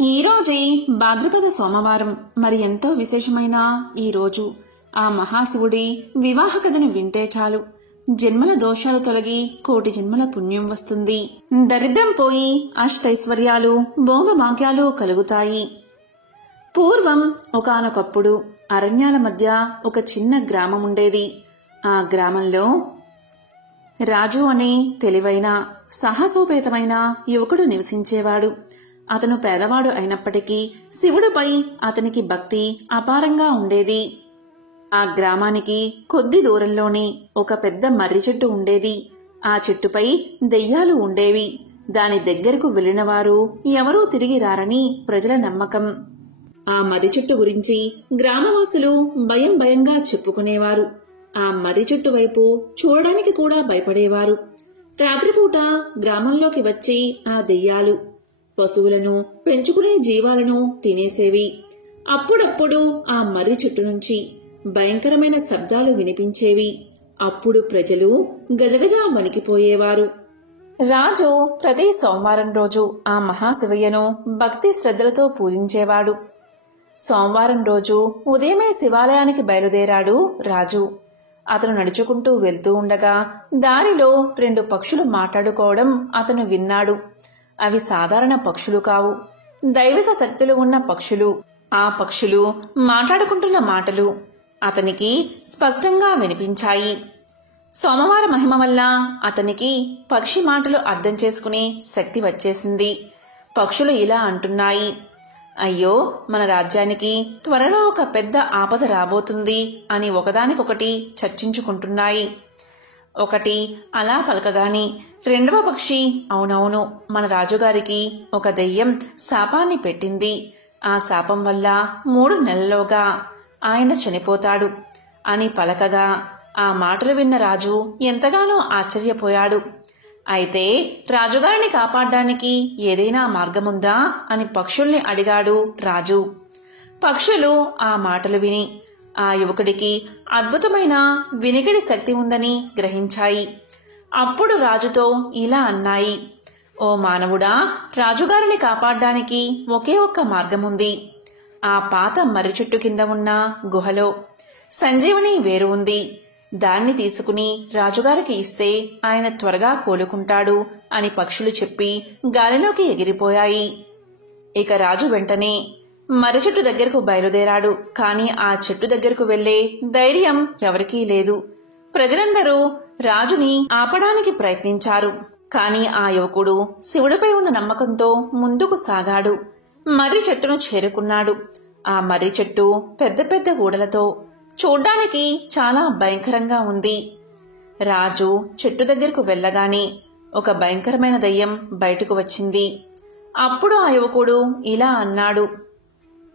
ఈరోజే భాద్రపద సోమవారం. మరి ఎంతో విశేషమైన ఈరోజు ఆ మహాశివుడి వివాహ కథను వింటే చాలు జన్మల దోషాలు తొలగి కోటి జన్మల పుణ్యం వస్తుంది. దరిద్రం పోయి అష్టైశ్వర్యాలు భోగభాగ్యాలు కలుగుతాయి. పూర్వం ఒకానొకప్పుడు అరణ్యాల మధ్య ఒక చిన్న గ్రామం ఉండేది. ఆ గ్రామంలో రాజు అనే తెలివైన సాహసోపేతమైన యువకుడు నివసించేవాడు. అతను పేదవాడు అయినప్పటికీ శివుడిపై అతనికి భక్తి అపారంగా ఉండేది. ఆ గ్రామానికి కొద్ది దూరంలోనే ఒక పెద్ద మర్రి చెట్టు ఉండేది. ఆ చెట్టుపై దెయ్యాలు ఉండేవి. దాని దగ్గరకు వెళ్లినవారు ఎవరూ తిరిగి రారని ప్రజల నమ్మకం. ఆ మర్రి చెట్టు గురించి గ్రామవాసులు భయంగా చెప్పుకునేవారు. ఆ మర్రి చెట్టు వైపు చూడడానికి కూడా భయపడేవారు. రాత్రిపూట గ్రామంలోకి వచ్చి ఆ దెయ్యాలు పశువులను, పెంచుకునే జీవాలను తినేసేవి. అప్పుడప్పుడు ఆ మర్రి చెట్టు నుంచి భయంకరమైన శబ్దాలు వినిపించేవి. అప్పుడు ప్రజలు గజగజ వణికిపోయేవారు. రాజు ప్రతి సోమవారం రోజు ఆ మహాశివయ్యను భక్తి శ్రద్ధలతో పూజించేవాడు. సోమవారం రోజు ఉదయమే శివాలయానికి బయలుదేరాడు రాజు. అతను నడుచుకుంటూ వెళ్తూ ఉండగా దారిలో 2 పక్షులు మాట్లాడుకోవడం అతను విన్నాడు. అవి సాధారణ పక్షులు కావు, దైవిక శక్తులు ఉన్న పక్షులు. ఆ పక్షులు మాట్లాడుకుంటున్న మాటలు అతనికి స్పష్టంగా వినిపించాయి. సోమవార మహిమ వల్ల అతనికి పక్షి మాటలు అర్థం చేసుకునే శక్తి వచ్చేసింది. పక్షులు ఇలా అంటున్నాయి: అయ్యో, మన రాజ్యానికి త్వరలో ఒక పెద్ద ఆపద రాబోతుంది అని ఒకదానికొకటి చర్చించుకుంటున్నాయి. ఒకటి అలా పలకగాని రెండవ పక్షి, అవునవును, మన రాజుగారికి ఒక దెయ్యం శాపాన్ని పెట్టింది. ఆ శాపం వల్ల 3 నెలల్లోగా ఆయన చనిపోతాడు అని పలకగా ఆ మాటలు విన్న రాజు ఎంతగానో ఆశ్చర్యపోయాడు. అయితే రాజుగారిని కాపాడడానికి ఏదైనా మార్గముందా అని పక్షుల్ని అడిగాడు రాజు. పక్షులు ఆ మాటలు విని ఆ యువకుడికి అద్భుతమైన వినికిడి శక్తి ఉందని గ్రహించాయి. అప్పుడు రాజుతో ఇలా అన్నాయి: ఓ మానవుడా, రాజుగారిని కాపాడడానికి ఒకే ఒక్క మార్గముంది. ఆ పాత మర్రి చెట్టు కింద ఉన్న గుహలో సంజీవని వేరు ఉంది. దాన్ని తీసుకుని రాజుగారికి ఇస్తే ఆయన త్వరగా కోలుకుంటాడు అని పక్షులు చెప్పి గాలిలోకి ఎగిరిపోయాయి. ఇక రాజు వెంటనే మర్రి చెట్టు దగ్గరకు బయలుదేరాడు. కాని ఆ చెట్టు దగ్గరకు వెళ్లే ధైర్యం ఎవరికీ లేదు. ప్రజలందరూ రాజుని ఆపడానికి ప్రయత్నించారు. కాని ఆ యువకుడు శివుడిపై ఉన్న నమ్మకంతో ముందుకు సాగాడు. మర్రి చెట్టును చేరుకున్నాడు. ఆ మర్రి చెట్టు పెద్ద పెద్ద ఊడలతో చూడ్డానికి చాలా భయంకరంగా ఉంది. రాజు చెట్టు దగ్గరకు వెళ్లగానే ఒక భయంకరమైన దయ్యం బయటకు వచ్చింది. అప్పుడు ఆ యువకుడు ఇలా అన్నాడు: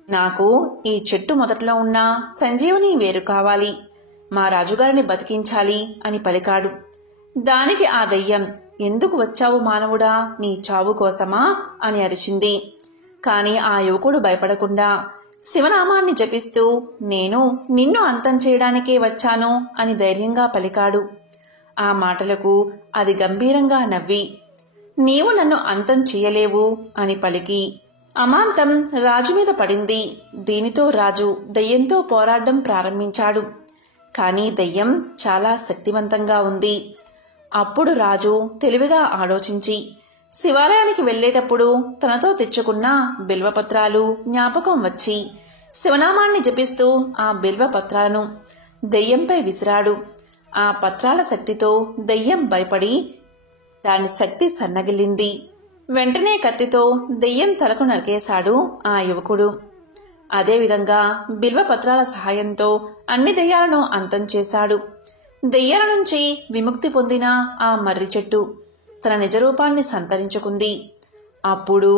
నాకు ఈ చెట్టు మొదట్లో ఉన్న సంజీవని వేరు కావాలి, మా రాజుగారిని బతికించాలి అని పలికాడు. దానికి ఆ దయ్యం, ఎందుకు వచ్చావు మానవుడా, నీ చావు కోసమా అని అరిచింది. కాని ఆ యువకుడు భయపడకుండా శివనామాన్ని జపిస్తూ, నేను నిన్ను అంతం చేయడానికే వచ్చాను అని ధైర్యంగా పలికాడు. ఆ మాటలకు అది గంభీరంగా నవ్వి, నీవు నన్ను అంతం చెయ్యలేవు అని పలికి అమాంతం రాజు మీద పడింది. దీనితో రాజు దయ్యంతో పోరాడడం ప్రారంభించాడు. కాని దయ్యం చాలా శక్తివంతంగా ఉంది. అప్పుడు రాజు తెలివిగా ఆలోచించి శివాలయానికి వెళ్లేటప్పుడు తనతో తెచ్చుకున్న బిల్వపత్రాలు జ్ఞాపకం వచ్చి శివనామాన్ని జపిస్తూ ఆ బిల్వపత్రాలను దయ్యంపై విసిరాడు. ఆ పత్రాల శక్తితో దయ్యం భయపడి దాని శక్తి సన్నగిల్లింది. వెంటనే కత్తితో దెయ్యం తలకు నరికేశాడు ఆ యువకుడు. అదేవిధంగా బిల్వపత్రాల సహాయంతో అన్ని దెయ్యాలను అంతం చేశాడు. దెయ్యాల నుంచి విముక్తి పొందిన ఆ మర్రి చెట్టు తన నిజరూపాన్ని సంతరించుకుంది. అప్పుడు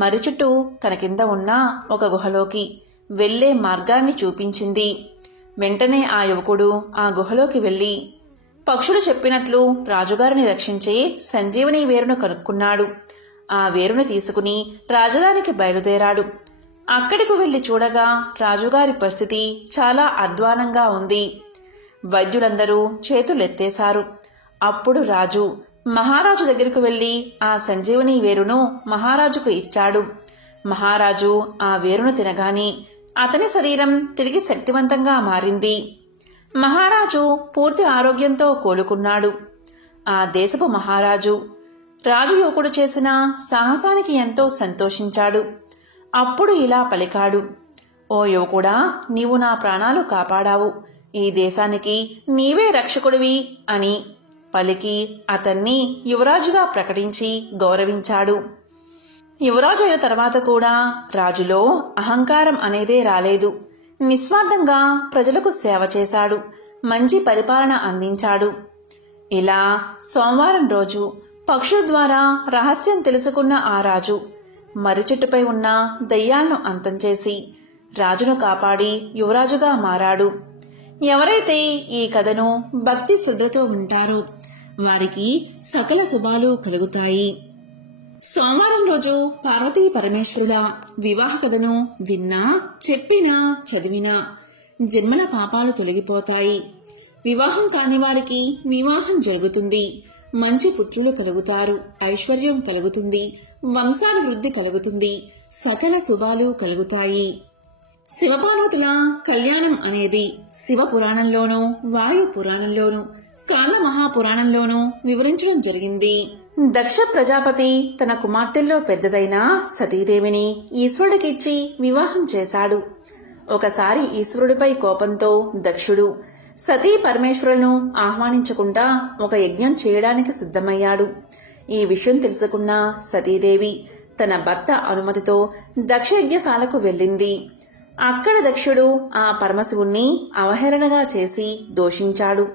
మర్రి చెట్టు తన కింద ఉన్న ఒక గుహలోకి వెళ్లే మార్గాన్ని చూపించింది. వెంటనే ఆ యువకుడు ఆ గుహలోకి వెళ్లి పక్షులు చెప్పినట్లు రాజుగారిని రక్షించే సంజీవని వేరును కనుక్కున్నాడు. ఆ వేరును తీసుకుని రాజధానికి బయలుదేరాడు. అక్కడికి వెళ్లి చూడగా రాజుగారి పరిస్థితి చాలా అధ్వానంగా ఉంది. వైద్యులందరూ చేతులెత్తేశారు. అప్పుడు రాజు మహారాజు దగ్గరకు వెళ్లి ఆ సంజీవని వేరును మహారాజుకు ఇచ్చాడు. మహారాజు ఆ వేరును తినగానే అతని శరీరం తిరిగి శక్తివంతంగా మారింది. మహారాజు పూర్తి ఆరోగ్యంతో కోలుకున్నాడు. ఆ దేశపు మహారాజు రాజయోకుడు చేసిన సాహసానికి ఎంతో సంతోషించాడు. అప్పుడు ఇలా పలికాడు, ఓ యువకుడా, నీవు నా ప్రాణాలు కాపాడావు, ఈ దేశానికి నీవే రక్షకుడివి అని పలికి అతన్ని యువరాజుగా ప్రకటించి గౌరవించాడు. యువరాజు అయిన తర్వాత కూడా రాజులో అహంకారం అనేదే రాలేదు. నిస్వార్థంగా ప్రజలకు సేవ చేశాడు, మంచి పరిపాలన అందించాడు. ఇలా సోమవారం రోజు పక్షుల ద్వారా రహస్యం తెలుసుకున్న ఆ రాజు మర్రి చెట్టుపై ఉన్న దయ్యాలను అంతం చేసి రాజును కాపాడి యువరాజుగా మారాడు. ఎవరైతే ఈ కథను భక్తి శ్రద్ధతో వింటారో వారికి సకల శుభాలు కలుగుతాయి. సోమవారం రోజు పార్వతీ పరమేశ్వరుల వివాహ కథను విన్నా, చెప్పినా, చదివినా జన్మల పాపాలు తొలగిపోతాయి. వివాహం కాని వారికి వివాహం జరుగుతుంది. మంచి పుత్రులు కలుగుతారు. ఐశ్వర్యం కలుగుతుంది. వంశాభివృద్ధి కలుగుతుంది. సకల శుభాలు కలుగుతాయి. శివపార్వతుల కళ్యాణం అనేది శివ పురాణంలోనూ, వాయు పురాణంలోనూ, స్కాంద మహాపురాణంలోనూ వివరించడం జరిగింది. దక్ష ప్రజాపతి తన కుమార్తెల్లో పెద్దదైన సతీదేవిని ఈశ్వరుడికిచ్చి వివాహం చేశాడు. ఒకసారి ఈశ్వరుడిపై కోపంతో దక్షుడు సతీ పరమేశ్వరులను ఆహ్వానించకుండా ఒక యజ్ఞం చేయడానికి సిద్ధమయ్యాడు. ఈ విషయం తెలుసుకున్న సతీదేవి తన భర్త అనుమతితో దక్షయజ్ఞశాలకు వెళ్ళింది. అక్కడ దక్షుడు ఆ పరమశివుణ్ణి అవహేళనగా చేసి దూషించాడు.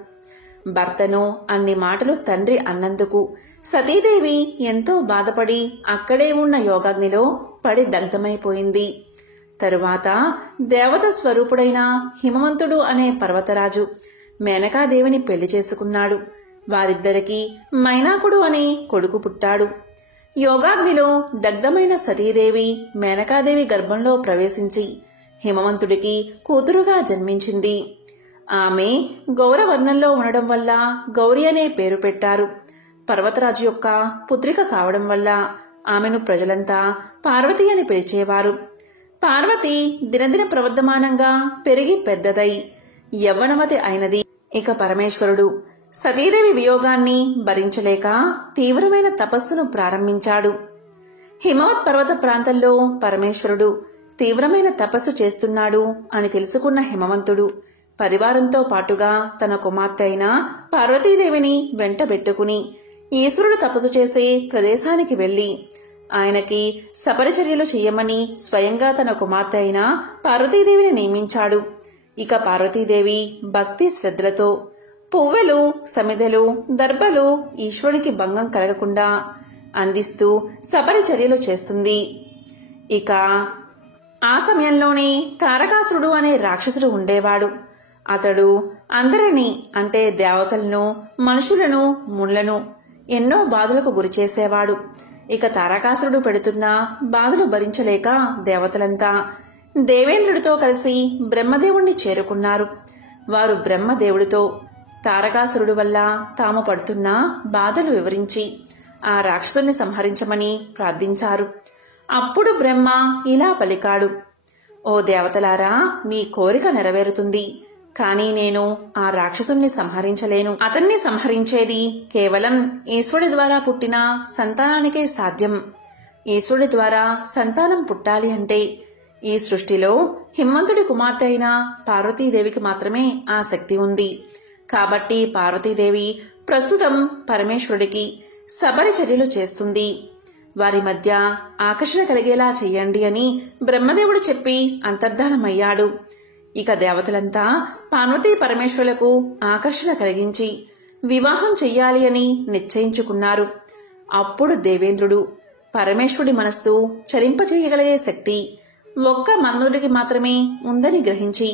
భర్తను అన్ని మాటలు తండ్రి అన్నందుకు సతీదేవి ఎంతో బాధపడి అక్కడే ఉన్న యోగాగ్నిలో పడి దగ్ధమైపోయింది. తరువాత దేవత స్వరూపుడైన హిమవంతుడు అనే పర్వతరాజు మేనకాదేవిని పెళ్లి చేసుకున్నాడు. వారిద్దరికీ మైనాకుడు అనే కొడుకు పుట్టాడు. యోగాగ్నిలో దగ్ధమైన సతీదేవి మేనకాదేవి గర్భంలో ప్రవేశించి హిమవంతుడికి కూతురుగా జన్మించింది. ఆమె గౌరవర్ణంలో ఉండడం వల్ల గౌరి అనే పేరు పెట్టారు. పర్వతరాజు యొక్క పుత్రిక కావడం వల్ల ఆమెను ప్రజలంతా పార్వతి అని పిలిచేవారు. పార్వతి దినదిన ప్రవర్ధమానంగా పెరిగి పెద్దదై యవ్వనవతి అయినది. ఇక పరమేశ్వరుడు సతీదేవి వియోగాన్ని భరించలేక తీవ్రమైన తపస్సును ప్రారంభించాడు. హిమవత్ పర్వత ప్రాంతంలో పరమేశ్వరుడు తీవ్రమైన తపస్సు చేస్తున్నాడు అని తెలుసుకున్న హిమవంతుడు పరివారంతో పాటుగా తన కుమార్తె అయిన పార్వతీదేవిని వెంటబెట్టుకుని ఈశ్వరుడు తపస్సు చేసే ప్రదేశానికి వెళ్లి ఆయనకి సపరిచర్యలు చెయ్యమని స్వయంగా తన కుమార్తె అయిన పార్వతీదేవిని నియమించాడు. ఇక పార్వతీదేవి భక్తి శ్రద్ధలతో పువ్వులు, సమిధలు, దర్భలు ఈశ్వరునికి భంగం కలగకుండా అందిస్తూ సపరిచర్యలు చేస్తుంది. ఇక ఆ సమయంలోనే తారకాసురుడు అనే రాక్షసుడు ఉండేవాడు. అతడు అందరినీ అంటే దేవతలను, మనుషులను, ముళ్లను ఎన్నో బాధలకు గురిచేసేవాడు. ఇక తారకాసురుడు పెడుతున్న బాధలు భరించలేక దేవతలంతా దేవేంద్రుడితో కలిసి బ్రహ్మదేవుణ్ణి చేరుకున్నారు. వారు బ్రహ్మదేవుడితో తారకాసురుడు వల్ల తాము పడుతున్న బాధలు వివరించి ఆ రాక్షసుని సంహరించమని ప్రార్థించారు. అప్పుడు బ్రహ్మ ఇలా పలికాడు, ఓ దేవతలారా, మీ కోరిక నెరవేరుతుంది. కానీ నేను ఆ రాక్షసుని సంహరించలేను. అతన్ని సంహరించేది కేవలం ఈశ్వరుడి ద్వారా పుట్టిన సంతానానికే సాధ్యం. ఈశ్వరుడి ద్వారా సంతానం పుట్టాలి అంటే ఈ సృష్టిలో హిమవంతుడి కుమార్తె అయిన పార్వతీదేవికి మాత్రమే ఆ శక్తి ఉంది. కాబట్టి పార్వతీదేవి ప్రస్తుతం పరమేశ్వరుడికి సపరిచర్యలు చేస్తుంది. వారి మధ్య ఆకర్షణ కలిగేలా చెయ్యండి అని బ్రహ్మదేవుడు చెప్పి అంతర్ధానమయ్యాడు. ఇక దేవతలంతా పార్వతీ పరమేశ్వరులకు ఆకర్షణ కలిగించి వివాహం చెయ్యాలి అని నిశ్చయించుకున్నారు. అప్పుడు దేవేంద్రుడు పరమేశ్వరుడి మనస్సు చలింపచేయగలిగే శక్తి ఒక్క మన్మధుడికి మాత్రమే ఉందని గ్రహించి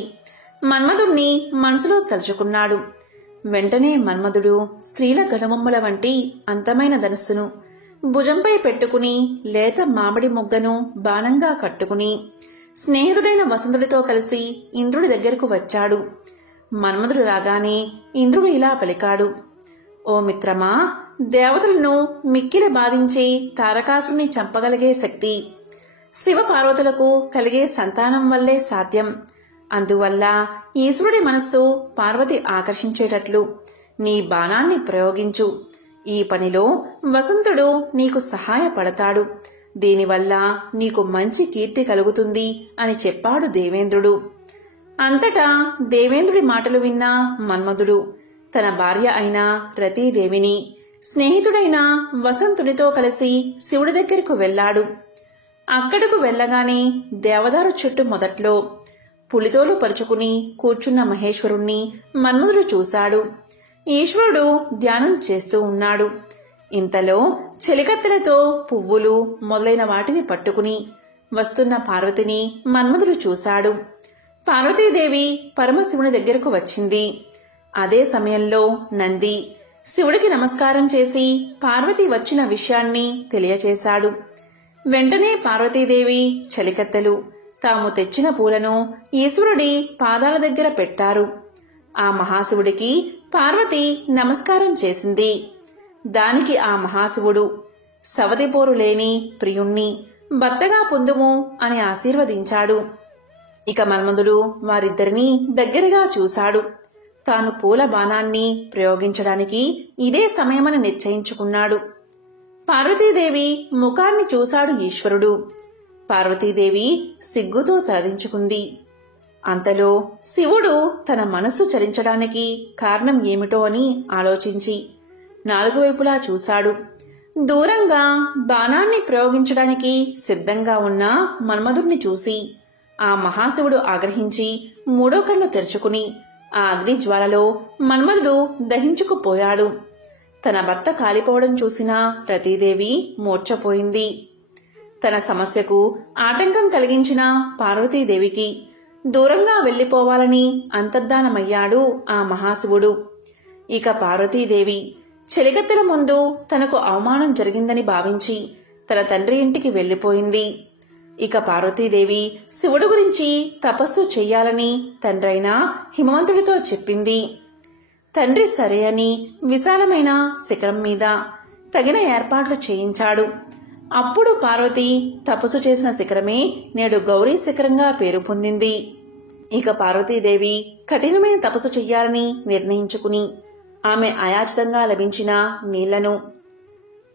మన్మధుణ్ణి మనసులో తలుచుకున్నాడు. వెంటనే మన్మధుడు స్త్రీల గడమొమ్మల వంటి అందమైన ధనస్సును భుజంపై పెట్టుకుని లేత మామిడి మొగ్గను బాణంగా కట్టుకుని స్నేహితుడైన వసంతుడితో కలిసి ఇంద్రుడి దగ్గరకు వచ్చాడు. మన్మధుడు రాగానే ఇంద్రుడు ఇలా పలికాడు, ఓ మిత్రమా, దేవతలను మిక్కిలి బాధించి తారకాసుని చంపగలిగే శక్తి శివ పార్వతులకు కలిగే సంతానం వల్లే సాధ్యం. అందువల్ల ఈశ్వరుడి మనస్సు పార్వతి ఆకర్షించేటట్లు నీ బాణాన్ని ప్రయోగించు. ఈ పనిలో వసంతుడు నీకు సహాయపడతాడు. దీనివల్ల నీకు మంచి కీర్తి కలుగుతుంది అని చెప్పాడు దేవేంద్రుడు. అంతటా దేవేంద్రుడి మాటలు విన్న మన్మధుడు తన భార్య అయిన రతీదేవిని, స్నేహితుడైన వసంతుడితో కలిసి శివుడి దగ్గరకు వెళ్లాడు. అక్కడకు వెళ్లగానే దేవదారు చెట్టు మొదట్లో పులితోలు పరుచుకుని కూర్చున్న మహేశ్వరుణ్ణి మన్మధుడు చూశాడు. ఈశ్వరుడు ధ్యానం చేస్తూ ఉన్నాడు. ఇంతలో చెలికత్తెలతో పువ్వులు మొదలైన వాటిని పట్టుకుని వస్తున్న పార్వతిని మన్మధుడు చూశాడు. పార్వతీదేవి పరమశివుని దగ్గరకు వచ్చింది. అదే సమయంలో నంది శివుడికి నమస్కారం చేసి పార్వతి వచ్చిన విషయాన్ని తెలియచేశాడు. వెంటనే పార్వతీదేవి చలికత్తెలు తాము తెచ్చిన పూలను ఈశ్వరుడి పాదాల దగ్గర పెట్టారు. ఆ మహాశివుడికి పార్వతి నమస్కారం చేసింది. దానికి ఆ మహాశివుడు, సవతిపోరు లేని ప్రియుణ్ణి భర్తగా పొందుము అని ఆశీర్వదించాడు. ఇక మన్మధుడు వారిద్దరినీ దగ్గరగా చూశాడు. తాను పూల బాణాన్ని ప్రయోగించడానికి ఇదే సమయమని నిశ్చయించుకున్నాడు. పార్వతీదేవి ముఖాన్ని చూశాడు ఈశ్వరుడు. పార్వతీదేవి సిగ్గుతో తలదించుకుంది. అంతలో శివుడు తన మనస్సు చలించడానికి కారణం ఏమిటో అని ఆలోచించి నాలుగు వైపులా చూశాడు. దూరంగా బాణాన్ని ప్రయోగించడానికి సిద్ధంగా ఉన్న మన్మధుడిని చూసి ఆ మహాశివుడు ఆగ్రహించి మూడో కన్ను తెరుచుకుని ఆ అగ్ని జ్వాలలో మన్మధుడు దహించుకుపోయాడు. తన భర్త కాలిపోవడం చూసిన రతీదేవి మూర్ఛపోయింది. తన సమస్యకు ఆటంకం కలిగించిన పార్వతీదేవికి దూరంగా వెళ్లిపోవాలని అంతర్ధానమయ్యాడు ఆ మహాశివుడు. ఇక పార్వతీదేవి చెలికత్తెల ముందు తనకు అవమానం జరిగిందని భావించి తన తండ్రి ఇంటికి వెళ్లిపోయింది. ఇక పార్వతీదేవి శివుడు గురించి తపస్సు చెయ్యాలని తండ్రైన హిమవంతుడితో చెప్పింది. తండ్రి సరే అని విశాలమైన శిఖరం మీద తగిన ఏర్పాట్లు చేయించాడు. అప్పుడు పార్వతి తపస్సు చేసిన శిఖరమే నేడు గౌరీ శిఖరంగా పేరు పొందింది. ఇక పార్వతీదేవి కఠినమైన తపస్సు చెయ్యాలని నిర్ణయించుకుని ఆమె అయాచితంగా లభించిన నీళ్లను,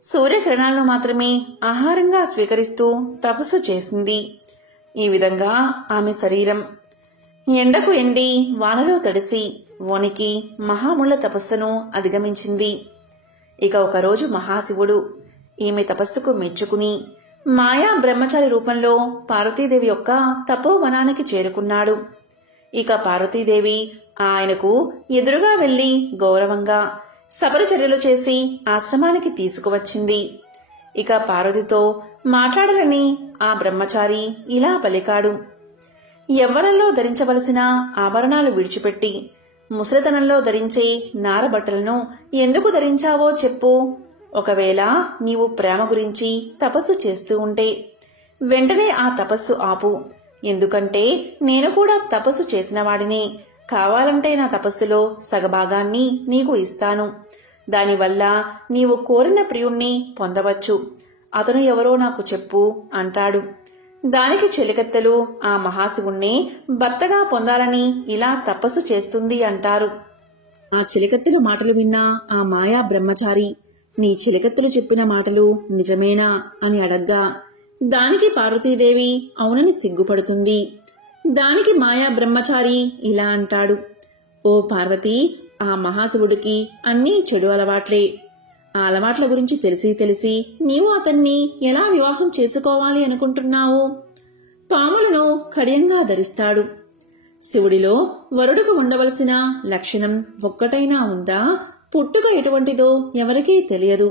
సూర్యకిరణాలను మాత్రమే ఆహారంగా స్వీకరిస్తూ తపస్సు చేసింది. ఈ విధంగా ఆమె శరీరం ఎండకు ఎండి వానలో తడిసి వణికి మహాముళ్ల తపస్సును అధిగమించింది. ఇక ఒకరోజు మహాశివుడు ఈమె తపస్సుకు మెచ్చుకుని మాయా బ్రహ్మచారి రూపంలో పార్వతీదేవి యొక్క తపోవనానికి చేరుకున్నాడు. ఇక పార్వతీదేవి ఆయనకు ఎదురుగా వెళ్లి గౌరవంగా సపరిచర్యలు చేసి ఆశ్రమానికి తీసుకువచ్చింది. ఇక పార్వతితో మాట్లాడాలని ఆ బ్రహ్మచారి ఇలా పలికాడు. యవ్వనంలో ధరించవలసిన ఆభరణాలు విడిచిపెట్టి ముసలితనంలో ధరించే నారబట్టలను ఎందుకు ధరించావో చెప్పు. ఒకవేళ నీవు ప్రేమ గురించి తపస్సు చేస్తూ ఉంటే వెంటనే ఆ తపస్సు ఆపు. ఎందుకంటే నేను కూడా తపస్సు చేసినవాడిని. కావాలంటే నా తపస్సులో సగభాగాన్ని నీకు ఇస్తాను. దానివల్ల నీవు కోరిన ప్రియుణ్ణి పొందవచ్చు. అతను ఎవరో నాకు చెప్పు అంటాడు. దానికి చెలికత్తెలు ఆ మహాశివుణ్ణి భర్తగా పొందాలని ఇలా తపస్సు చేస్తుంది అంటారు. ఆ చెలికత్తెలు మాటలు విన్న ఆ మాయా బ్రహ్మచారి నీ చెలికత్తెలు చెప్పిన మాటలు నిజమేనా అని అడగ్గా దానికి పార్వతీదేవి అవునని సిగ్గుపడుతుంది. దానికి మాయా బ్రహ్మచారి ఇలా అంటాడు. ఓ పార్వతి, ఆ మహాశివుడికి అన్నీ చెడు అలవాట్లే. ఆ అలవాట్ల గురించి తెలిసి నీవు అతన్ని ఎలా వివాహం చేసుకోవాలి అనుకుంటున్నావు? పాములను కడియంగా ధరిస్తాడు. శివుడిలో వరుడుకు ఉండవలసిన లక్షణం ఒక్కటైనా ఉందా? పుట్టుక ఎటువంటిదో ఎవరికీ తెలియదు.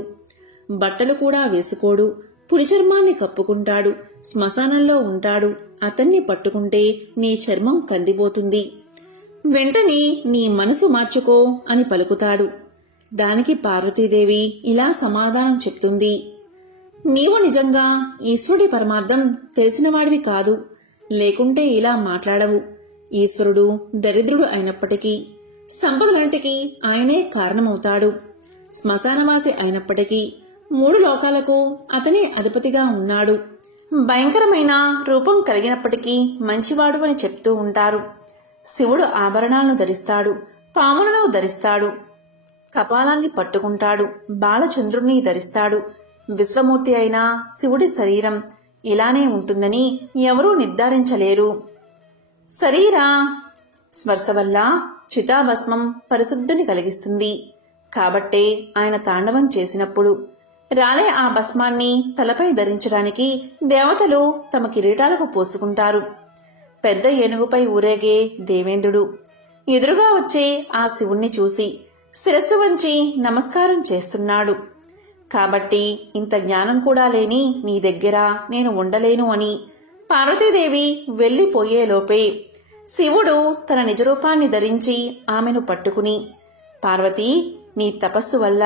బట్టలు కూడా వేసుకోడు. పులి చర్మాన్ని కప్పుకుంటాడు. శ్మశానంలో ఉంటాడు. అతన్ని పట్టుకుంటే నీ చర్మం కందిపోతుంది. వెంటనే నీ మనసు మార్చుకో అని పలుకుతాడు. దానికి పార్వతీదేవి ఇలా సమాధానం చెప్తుంది. నీవు నిజంగా ఈశ్వరుడి పరమార్థం తెలిసినవాడివి కాదు. లేకుంటే ఇలా మాట్లాడవు. ఈశ్వరుడు దరిద్రుడు అయినప్పటికీ సంపదలన్నిటికీ ఆయనే కారణమవుతాడు. శ్మశానవాసి అయినప్పటికీ 3 లోకాలకు అతనే అధిపతిగా ఉన్నాడు. భయంకరమైన రూపం కలిగినప్పటికీ మంచివాడు అని చెప్తూ ఉంటారు. శివుడు ఆభరణాలను ధరిస్తాడు, పాములను ధరిస్తాడు, కపాలాన్ని పట్టుకుంటాడు, బాలచంద్రుణ్ణి ధరిస్తాడు. విశ్వమూర్తి అయిన శివుడి శరీరం ఇలానే ఉంటుందని ఎవరూ నిర్ధారించలేరు. శరీర స్పర్శ వల్ల చితాభస్మం పరిశుద్ధిని కలిగిస్తుంది. కాబట్టే ఆయన తాండవం చేసినప్పుడు రాలే ఆ భస్మాన్ని తలపై ధరించడానికి దేవతలు తమ కిరీటాలకు పోసుకుంటారు. పెద్ద ఏనుగుపై ఊరేగే దేవేంద్రుడు ఎదురుగా వచ్చే ఆ శివుణ్ణి చూసి శిరస్సు వంచి నమస్కారం చేస్తున్నాడు. కాబట్టి ఇంత జ్ఞానం కూడా లేని నీ దగ్గర నేను ఉండలేను అని పార్వతీదేవి వెళ్లిపోయేలోపే శివుడు తన నిజరూపాన్ని ధరించి ఆమెను పట్టుకుని, పార్వతీ, నీ తపస్సు వల్ల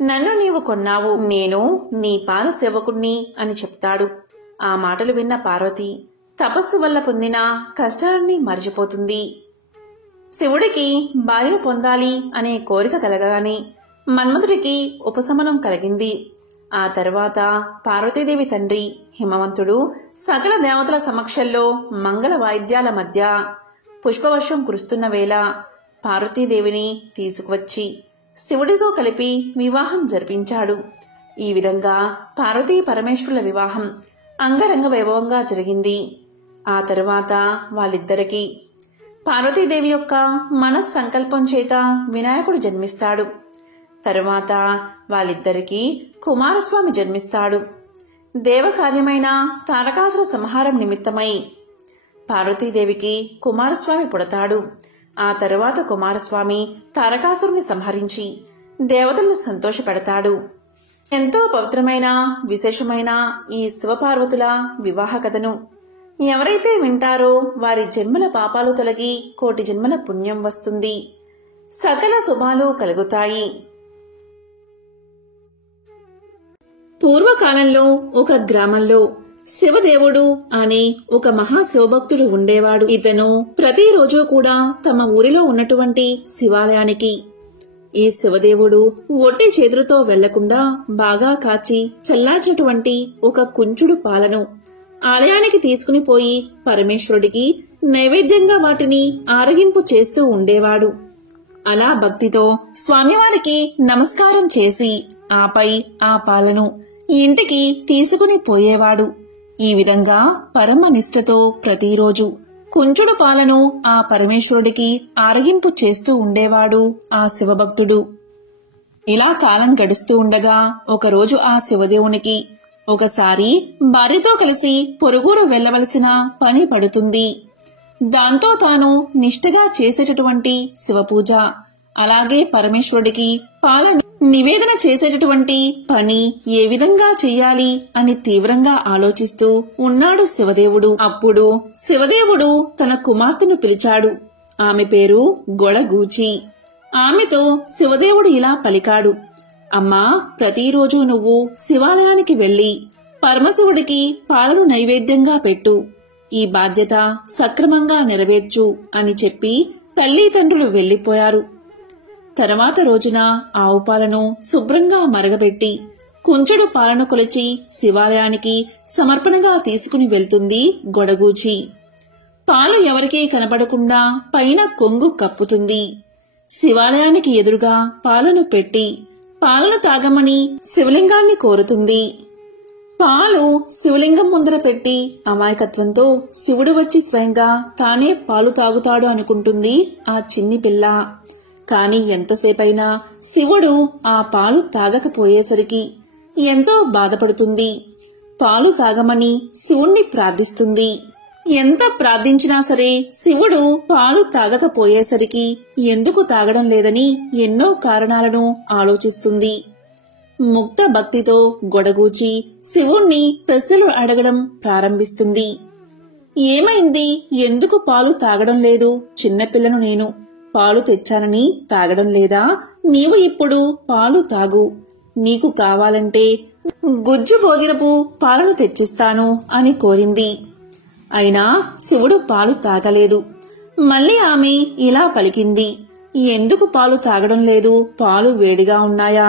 నన్ను నీవు కొన్నావు, నేను నీ పాద సేవకుణ్ణి అని చెప్తాడు. ఆ మాటలు విన్న పార్వతి తపస్సు వల్ల పొందిన కష్టాలన్నీ మరిచిపోతుంది. శివుడికి భార్యను పొందాలి అనే కోరిక కలగగానే మన్మధుడికి ఉపశమనం కలిగింది. ఆ తర్వాత పార్వతీదేవి తండ్రి హిమవంతుడు సకల దేవతల సమక్షంలో మంగళ వాయిద్యాల మధ్య పుష్పవర్షం కురుస్తున్న వేళ పార్వతీదేవిని తీసుకువచ్చి శివుడితో కలిపి వివాహం జరిపించాడు. ఈ విధంగా పార్వతీ పరమేశ్వరుల వివాహం అంగరంగ వైభవంగా జరిగింది. ఆ తరువాత వాళ్ళిద్దరికీ పార్వతీదేవి యొక్క మనస్సంకల్పం చేత వినాయకుడు జన్మిస్తాడు. తరువాత వాళ్ళిద్దరికీ కుమారస్వామి జన్మిస్తాడు. దేవకార్యమైన తారకాసుర సంహారం నిమిత్తమై పార్వతీదేవికి కుమారస్వామి పుడతాడు. ఆ తరువాత కుమారస్వామి తారకాసురుని సంహరించి దేవతలను సంతోషపెడతాడు. ఎంతో పవిత్రమైన విశేషమైన ఈ శివపార్వతుల వివాహ కథను ఎవరైతే వింటారో వారి జన్మల పాపాలు తొలగి కోటి జన్మల పుణ్యం వస్తుంది, సకల శుభాలు కలుగుతాయి. పూర్వకాలంలో ఒక గ్రామంలో శివదేవుడు అనే ఒక మహాశివభక్తుడు ఉండేవాడు. ఇతను ప్రతిరోజు కూడా తమ ఊరిలో ఉన్నటువంటి శివాలయానికి ఈ శివదేవుడు ఒట్టి చేతులతో వెళ్లకుండా బాగా కాచి చల్లార్చినటువంటి ఒక కుంచుడు పాలను ఆలయానికి తీసుకుని పోయి పరమేశ్వరుడికి నైవేద్యంగా వాటిని ఆరగింపు చేస్తూ ఉండేవాడు. అలా భక్తితో స్వామివారికి నమస్కారం చేసి ఆపై ఆ పాలను ఇంటికి తీసుకుని పోయేవాడు. ఈ విధంగా పరమ నిష్ఠతో ప్రతిరోజు కుంచుడు పాలను ఆ పరమేశ్వరుడికి ఆరగింపు చేస్తూ ఉండేవాడు ఆ శివభక్తుడు. ఇలా కాలం గడుస్తూ ఉండగా ఒకరోజు ఆ శివదేవునికి ఒకసారి భార్యతో కలిసి పొరుగురు వెళ్లవలసిన పని పడుతుంది. దాంతో తాను నిష్ఠగా చేసేటటువంటి శివపూజ, అలాగే పరమేశ్వరుడికి పాలను నివేదన చేసేటటువంటి పని ఏ విధంగా చెయ్యాలి అని తీవ్రంగా ఆలోచిస్తూ ఉన్నాడు శివదేవుడు. అప్పుడు శివదేవుడు తన కుమార్తెను పిలిచాడు. ఆమె పేరు గొడగూచి. ఆమెతో శివదేవుడు ఇలా పలికాడు, అమ్మా, ప్రతిరోజు నువ్వు శివాలయానికి వెళ్లి పరమశివుడికి పాలను నైవేద్యంగా పెట్టు. ఈ బాధ్యత సక్రమంగా నెరవేర్చు అని చెప్పి తల్లిదండ్రులు వెళ్లిపోయారు. తర్వాత రోజున ఆవు పాలను శుభ్రంగా మరగబెట్టి కుంచెడు పాలను కొలిచి శివాలయానికి సమర్పణగా తీసుకుని వెళ్తుంది గొడగూచి. పాలు ఎవరికీ కనబడకుండా పైన కొంగు కప్పుతుంది. శివాలయానికి ఎదురుగా పాలను పెట్టి పాలను తాగమని శివలింగాన్ని కోరుతుంది. పాలు శివలింగం ముందర పెట్టి అమాయకత్వంతో శివుడు వచ్చి స్వయంగా తానే పాలు తాగుతాడు అనుకుంటుంది ఆ చిన్ని పిల్ల. కాని ఎంతసేపైనా శివుడు ఆ పాలు తాగకపోయేసరికి ఎంతో బాధపడుతుంది. పాలు తాగమని శివుణ్ణి ప్రార్థిస్తుంది. ఎంత ప్రార్థించినా సరే శివుడు పాలు తాగకపోయేసరికి ఎందుకు తాగడం లేదని ఎన్నో కారణాలను ఆలోచిస్తుంది. ముక్త భక్తితో గొడగూచి శివుణ్ణి ప్రశ్నలు అడగడం ప్రారంభిస్తుంది. ఏమైంది? ఎందుకు పాలు తాగడం లేదు? చిన్నపిల్లను నేను. పాలు తెచ్చానని తాగడం లేదా? నీవు ఇప్పుడు పాలు తాగు. నీకు కావాలంటే గుజ్జు భోజనపు పాలను తెచ్చిస్తాను అని కోరింది. అయినా శివుడు పాలు తాగలేదు. మళ్ళీ ఆమె ఇలా పలికింది, ఎందుకు పాలు తాగడం లేదు? పాలు వేడిగా ఉన్నాయా?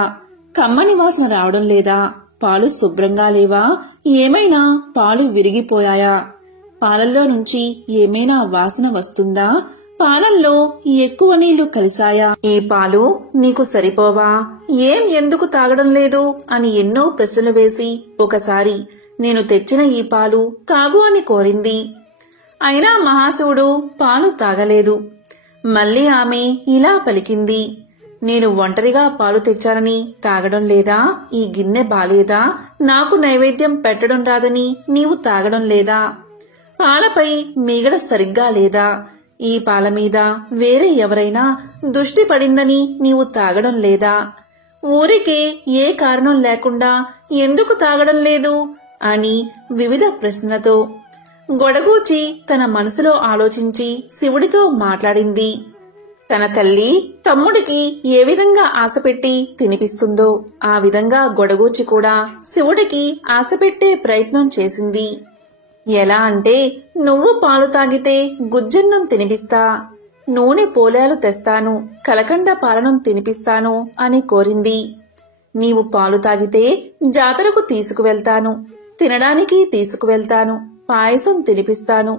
కమ్మని వాసన రావడం లేదా? పాలు శుభ్రంగా లేవా? ఏమైనా పాలు విరిగిపోయాయా? పాలల్లో నుంచి ఏమైనా వాసన వస్తుందా? పాలల్లో ఎక్కువ నీళ్లు కలిశాయా? ఈ పాలు నీకు సరిపోవా? ఎందుకు తాగడం లేదు అని ఎన్నో ప్రశ్నలు వేసి ఒకసారి నేను తెచ్చిన ఈ పాలు తాగు అని కోరింది. అయినా మహాశివుడు పాలు తాగలేదు. మళ్ళీ ఆమె ఇలా పలికింది, నేను ఒంటరిగా పాలు తెచ్చానని తాగడం లేదా? ఈ గిన్నె బాలేదా? నాకు నైవేద్యం పెట్టడం రాదని నీవు తాగడం లేదా? పాలపై మీగడ సరిగ్గా లేదా? ఈ పాల మీద వేరే ఎవరైనా దృష్టి పడిందని నీవు తాగడం లేదా? ఊరికే ఏ కారణం లేకుండా ఎందుకు తాగడం లేదు అని వివిధ ప్రశ్నలతో గొడగూచి తన మనసులో ఆలోచించి శివుడితో మాట్లాడింది. తన తల్లి తమ్ముడికి ఏ విధంగా ఆశపెట్టి తినిపిస్తుందో ఆ విధంగా గొడగూచి కూడా శివుడికి ఆశపెట్టే ప్రయత్నం చేసింది. ఎలా అంటే, నువ్వు పాలు తాగితే గుజ్జన్నం తినిపిస్తా, నూనె పోలాలు తెస్తాను, కలకండ పాలనం తినిపిస్తాను అని కోరింది. నీవు పాలు తాగితే జాతరకు తీసుకువెళ్తాను, తినడానికి తీసుకువెళ్తాను, పాయసం తినిపిస్తాను,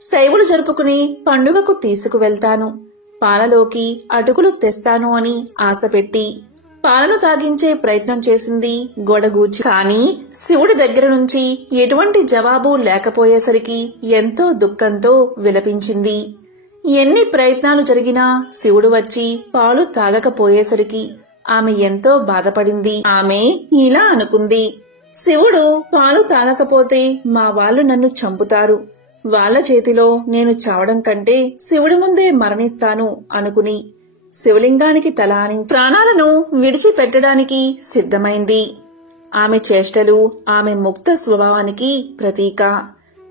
శైవులు జరుపుకుని పండుగకు తీసుకువెళ్తాను, పాలలోకి అటుకులు తెస్తాను అని ఆశపెట్టి పాలను తాగించే ప్రయత్నం చేసింది గొడగూచి. కాని శివుడి దగ్గర నుంచి ఎటువంటి జవాబు లేకపోయేసరికి ఎంతో దుఃఖంతో విలపించింది. ఎన్ని ప్రయత్నాలు జరిగినా శివుడు వచ్చి పాలు తాగకపోయేసరికి ఆమె ఎంతో బాధపడింది. ఆమె ఇలా అనుకుంది, శివుడు పాలు తాగకపోతే మా వాళ్ళు నన్ను చంపుతారు, వాళ్ల చేతిలో నేను చావడం కంటే శివుడి ముందే మరణిస్తాను అనుకుని శివలింగానికి తల ఆనించి ప్రాణాలను విడిచిపెట్టడానికి సిద్ధమైంది. ఆమె చేష్టలు ఆమె ముక్త స్వభావానికి ప్రతీక.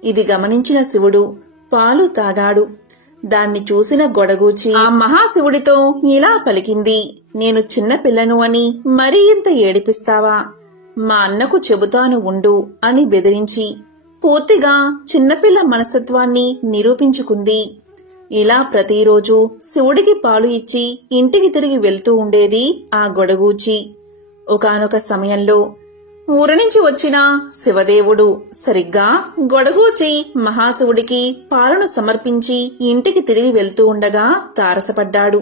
ఇది గమనించిన శివుడు పాలు తాగాడు. దాన్ని చూసిన గొడగూచి ఆ మహాశివుడితో ఇలా పలికింది, నేను చిన్న పిల్లను అని మరీ ఇంత ఏడిపిస్తావా? మా అన్నకు చెబుతాను ఉండు అని బెదిరించి పూర్తిగా చిన్నపిల్ల మనస్తత్వాన్ని నిరూపించుకుంది. ఇలా ప్రతిరోజు శివుడికి పాలు ఇచ్చి ఇంటికి తిరిగి వెళ్తూ ఉండేది ఆ గొడగూచి. ఒకానొక సమయంలో ఊరి నుంచి వచ్చిన శివదేవుడు సరిగ్గా గొడగూచి మహాశివుడికి పాలను సమర్పించి ఇంటికి తిరిగి వెళ్తూ ఉండగా తారసపడ్డాడు.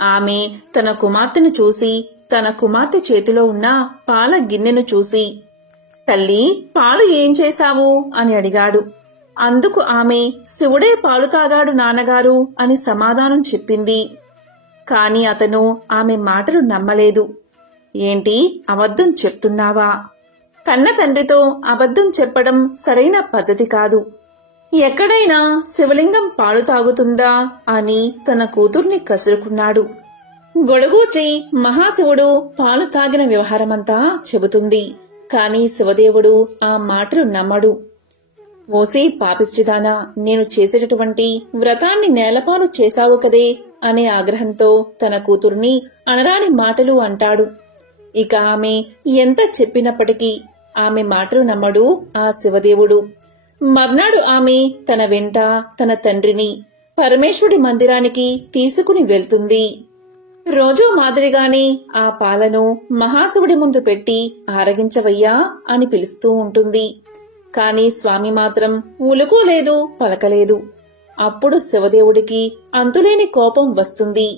ఆమె తన కుమార్తెను చూసి తన కుమార్తె చేతిలో ఉన్న పాల గిన్నెను చూసి, తల్లి, పాలు ఏం చేశావు అని అడిగాడు. అందుకు ఆమె, శివుడే పాలు తాగాడు నాన్నగారు అని సమాధానం చెప్పింది. కాని అతను ఆమె మాటలు నమ్మలేదు. ఏంటి, అబద్ధం చెప్తున్నావా? కన్న తండ్రితో అబద్ధం చెప్పడం సరైన పద్ధతి కాదు. ఎక్కడైనా శివలింగం పాలు తాగుతుందా అని తన కూతుర్ని కసురుకున్నాడు. గొడగూచి మహాశివుడు పాలు తాగిన వ్యవహారమంతా చెబుతుంది. కాని శివదేవుడు ఆ మాటలు నమ్మడు. ఓసే పాపిష్టిదానా, నేను చేసేటటువంటి వ్రతాన్ని నేలపాలు చేశావు కదే అనే ఆగ్రహంతో తన కూతుర్ని అనరాని మాటలు అంటాడు. ఇక ఆమె ఎంత చెప్పినప్పటికీ ఆమె మాటలు నమ్మడు ఆ శివదేవుడు. మర్నాడు ఆమె తన వెంట తన తండ్రిని పరమేశ్వరుడి మందిరానికి తీసుకుని వెళ్తుంది. రోజూ మాదిరిగానే ఆ పాలను మహాశివుడి ముందు పెట్టి ఆరగించవయ్యా అని పిలుస్తూ ఉంటుంది. కాని స్వామి మాత్రం ఉలుకు లేదు, పలకలేదు. అప్పుడు శివదేవుడికి అంతులేని కోపం వస్తుంది.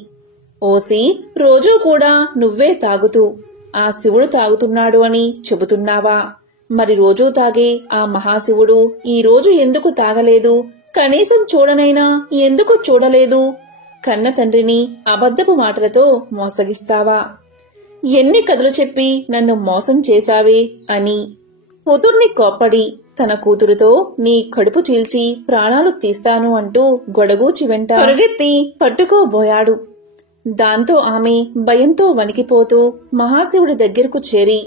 ఓసి, రోజూ కూడా నువ్వే తాగుతూ ఆ శివుడు తాగుతున్నాడు అని చెబుతున్నావా? మరి రోజూ తాగే ఆ మహాశివుడు ఈ రోజు ఎందుకు తాగలేదు? కనీసం చూడనైనా ఎందుకు చూడలేదు? కన్న తండ్రిని అబద్ధపు మాటలతో మోసగిస్తావా? ఎన్ని కథలు చెప్పి నన్ను మోసం చేశావే అని కూతుర్ని కోప్పడి తన కూతురుతో నీ కడుపు చీల్చి ప్రాణాలు తీస్తాను అంటూ గొడగూచి వెంట పరుగెత్తి పట్టుకోబోయాడు. దాంతో ఆమె భయంతో వణికిపోతూ మహాశివుడి దగ్గరకు చేరి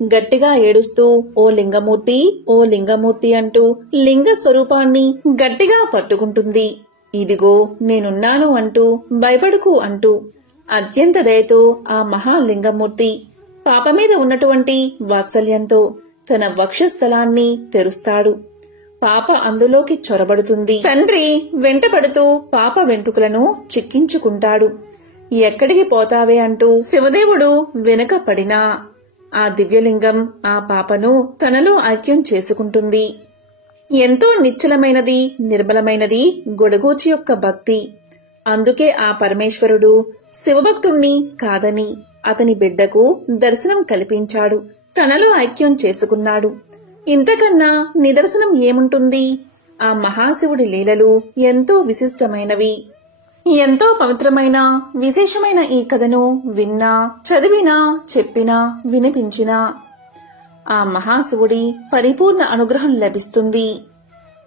గట్టిగా ఏడుస్తూ ఓ లింగమూర్తి, ఓ లింగమూర్తి అంటూ లింగ స్వరూపాన్ని గట్టిగా పట్టుకుంటుంది. ఇదిగో నేనున్నాను అంటూ భయపడుకు అంటూ అత్యంత దయతో ఆ మహాలింగమూర్తి పాప మీద ఉన్నటువంటి వాత్సల్యంతో తన వక్షస్థలాన్ని తెరుస్తాడు. పాప అందులోకి చొరబడుతుంది. తండ్రి వెంటపడుతూ పాప వెంట్రుకలను చిక్కించుకుంటాడు. ఎక్కడికి పోతావే అంటూ శివదేవుడు వెనక పడినా ఆ దివ్యలింగం ఆ పాపను తనలో ఐక్యం చేసుకుంటుంది. ఎంతో నిశ్చలమైనది, నిర్మలమైనది గొడగోచి యొక్క భక్తి. అందుకే ఆ పరమేశ్వరుడు శివభక్తుణ్ణి కాదని అతని బిడ్డకు దర్శనం కల్పించాడు, తనలో ఐక్యం చేసుకున్నాడు. ఇంతకన్నా నిదర్శనం ఏముంటుంది? ఆ మహాశివుడి లీలలు ఎంతో విశిష్టమైనవి. ఎంతో పవిత్రమైన విశేషమైన ఈ కథను విన్నా, చదివినా, చెప్పినా, వినిపించినా ఆ మహాశివుడి పరిపూర్ణ అనుగ్రహం లభిస్తుంది.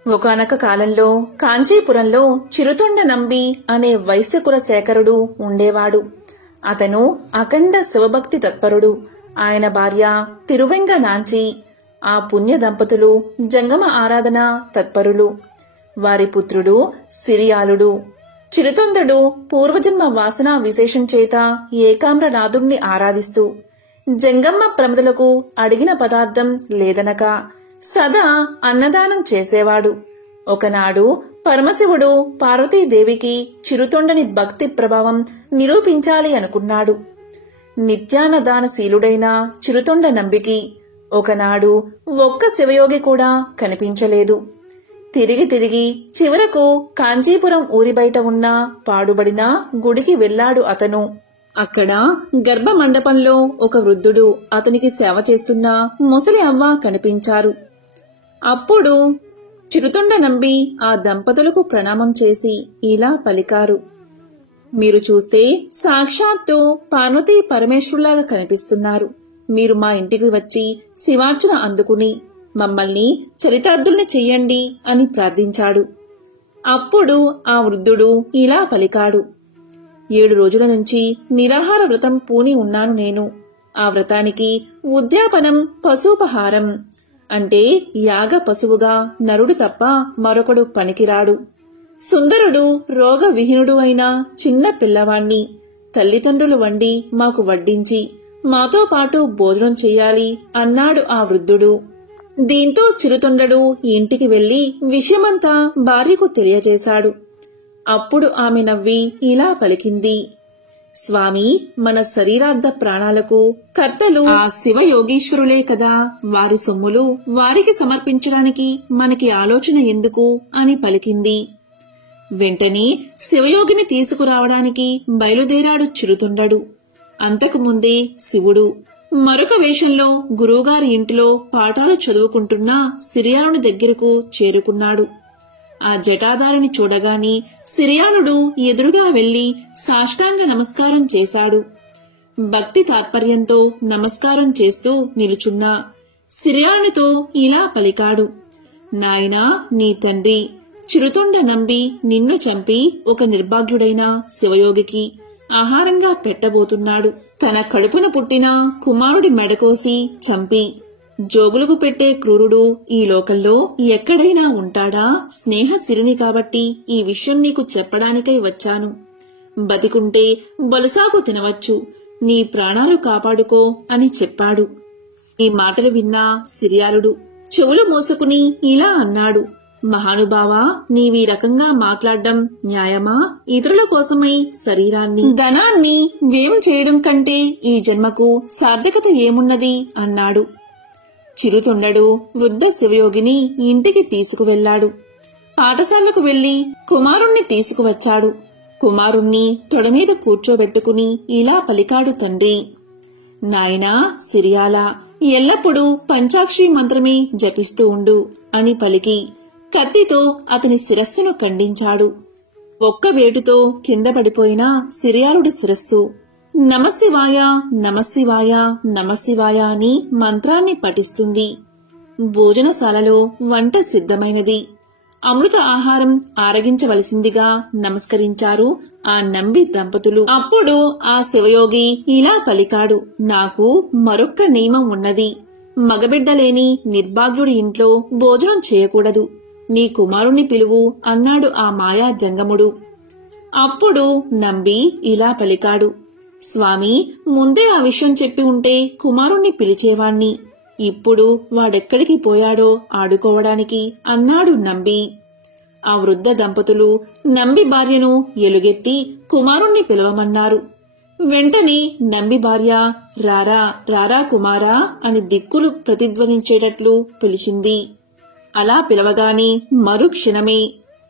ఒకానొక కాలంలో కాంచీపురంలో చిరుతొండ నంబి అనే వైశ్యకుల శేఖరుడు ఉండేవాడు. అతను అఖండ శివభక్తి తత్పరుడు. ఆయన భార్య తిరువెంగ నాంచి. ఆ పుణ్య దంపతులు జంగమ ఆరాధన తత్పరులు. వారి పుత్రుడు సిరియాలుడు. చిరుతొందడు పూర్వజన్మ వాసనా విశేషం చేత ఏకామ్రనాథుణ్ణి ఆరాధిస్తూ జంగమ్మ ప్రమదలకు అడిగిన పదార్థం లేదనక సదా అన్నదానం చేసేవాడు. ఒకనాడు పరమశివుడు పార్వతీదేవికి చిరుతొండని భక్తి ప్రభావం నిరూపించాలి అనుకున్నాడు. నిత్యాన్నదానశీలుడైన చిరుతొండ నంబికి ఒకనాడు ఒక్క శివయోగి కూడా కనిపించలేదు. తిరిగి తిరిగి చివరకు కాంచీపురం ఊరి బయట ఉన్న పాడుబడిన గుడికి వెళ్లాడు అతను. అక్కడ గర్భమండపంలో ఒక వృద్ధుడు అతనికి సేవ చేస్తున్న ముసలి అవ్వ కనిపించారు. అప్పుడు చిరుతొండ నంబి ఆ దంపతులకు ప్రణామం చేసి ఇలా పలికారు: మీరు చూస్తే సాక్షాత్తు పార్వతీ పరమేశ్వరులాగా కనిపిస్తున్నారు. మీరు మా ఇంటికి వచ్చి శివార్చన అందుకుని మమ్మల్ని చరితార్థుల్ని చెయ్యండి అని ప్రార్థించాడు. అప్పుడు ఆ వృద్ధుడు ఇలా పలికాడు: 7 రోజుల నుంచి నిరాహార వ్రతం పూని ఉన్నాను నేను. ఆ వ్రతానికి ఉద్యాపనం పశుపహారం, అంటే యాగ పశువుగా నరుడు తప్ప మరొకడు పనికిరాడు. సుందరుడు రోగ విహీనుడు అయిన చిన్న పిల్లవాణ్ణి తల్లిదండ్రులు వండి మాకు వడ్డించి మాతో పాటు భోజనం చెయ్యాలి అన్నాడు ఆ వృద్ధుడు. దీంతో చిరుతొండడు ఇంటికి వెళ్లి విషయమంతా భార్యకు తెలియజేశాడు. అప్పుడు ఆమె నవ్వి ఇలా పలికింది: స్వామి, మన శరీరార్థ ప్రాణాలకు కర్తలు ఆ శివయోగీశ్వరులే కదా. వారి సొమ్ములు వారికి సమర్పించడానికి మనకి ఆలోచన ఎందుకు అని పలికింది. వెంటనే శివయోగిని తీసుకురావడానికి బయలుదేరాడు చిరుతొండడు. అంతకుముందే శివుడు మరొక వేషంలో గురువుగారి ఇంటిలో పాఠాలు చదువుకుంటున్న సిరియానుడి దగ్గరకు చేరుకున్నాడు. ఆ జటాధారిని చూడగాని సిరియానుడు ఎదురుగా వెళ్లి సాష్టాంగ నమస్కారం చేశాడు. భక్తి తాత్పర్యంతో నమస్కారం చేస్తూ నిలుచున్న సిరియానునితో ఇలా పలికాడు: నాయనా, నీ తండ్రి చిరుతొండ నంబి నిన్ను చంపి ఒక నిర్భాగ్యుడైన శివయోగికి ఆహారంగా పెట్టబోతున్నాడు. తన కడుపున పుట్టిన కుమారుడి మెడకోసి చంపి జోగులకు పెట్టే క్రూరుడు ఈ లోకంలో ఎక్కడైనా ఉంటాడా? స్నేహ సిరిని కాబట్టి ఈ విషయం నీకు చెప్పడానికై వచ్చాను. బతికుంటే బొలసాకు తినవచ్చు, నీ ప్రాణాలు కాపాడుకో అని చెప్పాడు. ఈ మాటలు విన్న సిరియాలుడు చెవులు మూసుకుని ఇలా అన్నాడు: మహానుభావా, నీవీ రకంగా మాట్లాడడం న్యాయమా? ఇతరుల కోసమై శరీరాన్ని, ధనాన్ని వ్యయం చేయడం కంటే ఈ జన్మకు సార్థకత ఏమున్నది అన్నాడు. చిరుతొండడు వృద్ధ శివయోగిని ఇంటికి తీసుకువెళ్లాడు. పాఠశాలకు వెళ్లి కుమారుణ్ణి తీసుకువచ్చాడు. కుమారుణ్ణి తొడమీద కూర్చోబెట్టుకుని ఇలా పలికాడు తండ్రి: నాయనా సిరియాలా, ఎల్లప్పుడూ పంచాక్షరి మంత్రమే జపిస్తూ ఉండు అని పలికి కత్తితో అతని శిరస్సును ఖండించాడు. ఒక్క వేటుతో కింద పడిపోయిన సిరియాలుడి శిరస్సు నమశివాయ నమశివాయ నమశివాయ అని మంత్రాన్ని పఠిస్తుంది. భోజనశాలలో వంట సిద్ధమైనది. అమృత ఆహారం ఆరగించవలసిందిగా నమస్కరించారు ఆ నంబి దంపతులు. అప్పుడు ఆ శివయోగి ఇలా పలికాడు: నాకు మరొక్క నియమం ఉన్నది. మగబిడ్డలేని నిర్భాగ్యుడి ఇంట్లో భోజనం చేయకూడదు. నీ కుమారుణ్ణి పిలువు అన్నాడు ఆ మాయా జంగముడు. అప్పుడు నంబి ఇలా పలికాడు: స్వామి, ముందే ఆ విషయం చెప్పి ఉంటే కుమారుణ్ణి పిలిచేవాణ్ణి. ఇప్పుడు వాడెక్కడికి పోయాడో ఆడుకోవడానికి అన్నాడు నంబి. ఆ వృద్ధ దంపతులు నంబి భార్యను ఎలుగెత్తి కుమారుణ్ణి పిలవమన్నారు. వెంటనే నంబి భార్య రారా రారా కుమారా అని దిక్కులు ప్రతిధ్వనించేటట్లు పిలిచింది. అలా పిలవగానే మరుక్షణమే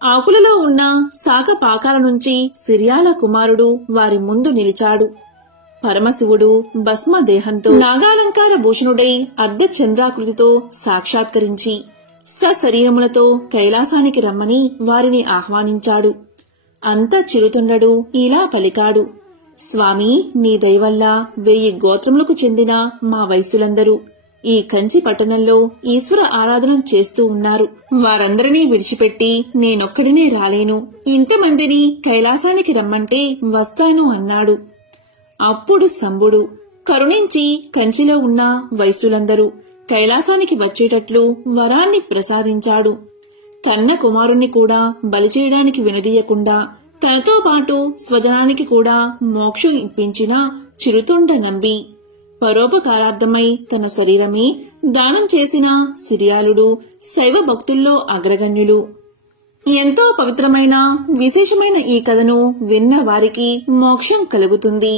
ఆకులలో ఉన్న శాఖపాకాల నుంచి సిరియాల కుమారుడు వారి ముందు నిలిచాడు. పరమశివుడు భస్మదేహంతో నాగాలంకార భూషణుడై అర్ధచంద్రాకృతితో సాక్షాత్కరించి సశరీరములతో కైలాసానికి రమ్మని వారిని ఆహ్వానించాడు. అంత చిరుతుండడు ఇలా పలికాడు. స్వామి, నీ దయవల్ల 1000 గోత్రములకు చెందిన మా వైశ్యులందరూ ఈ కంచి పట్టణంలో ఈశ్వర ఆరాధన చేస్తూ ఉన్నారు. వారందరినీ విడిచిపెట్టి నేనొక్కడినే రాలేను. ఇంతమందిని కైలాసానికి రమ్మంటే వస్తాను అన్నాడు. అప్పుడు శంభుడు కరుణించి కంచిలో ఉన్న వైశ్యులందరూ కైలాసానికి వచ్చేటట్లు వరాన్ని ప్రసాదించాడు. కన్న కుమారుణ్ణి కూడా బలి చేయడానికి వెనుదీయకుండా తనతో పాటు స్వజనానికి కూడా మోక్షం ఇప్పించిన చిరుతొండ నంబి పరోపకారార్థమై తన శరీరమే దానం చేసిన సిరియాలుడు శైవ భక్తుల్లో అగ్రగణ్యులు. ఎంతో పవిత్రమైన విశేషమైన ఈ కథను విన్న వారికి మోక్షం కలుగుతుంది.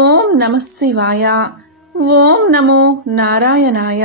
ఓం నమః శివాయ. ఓం నమో నారాయణాయ.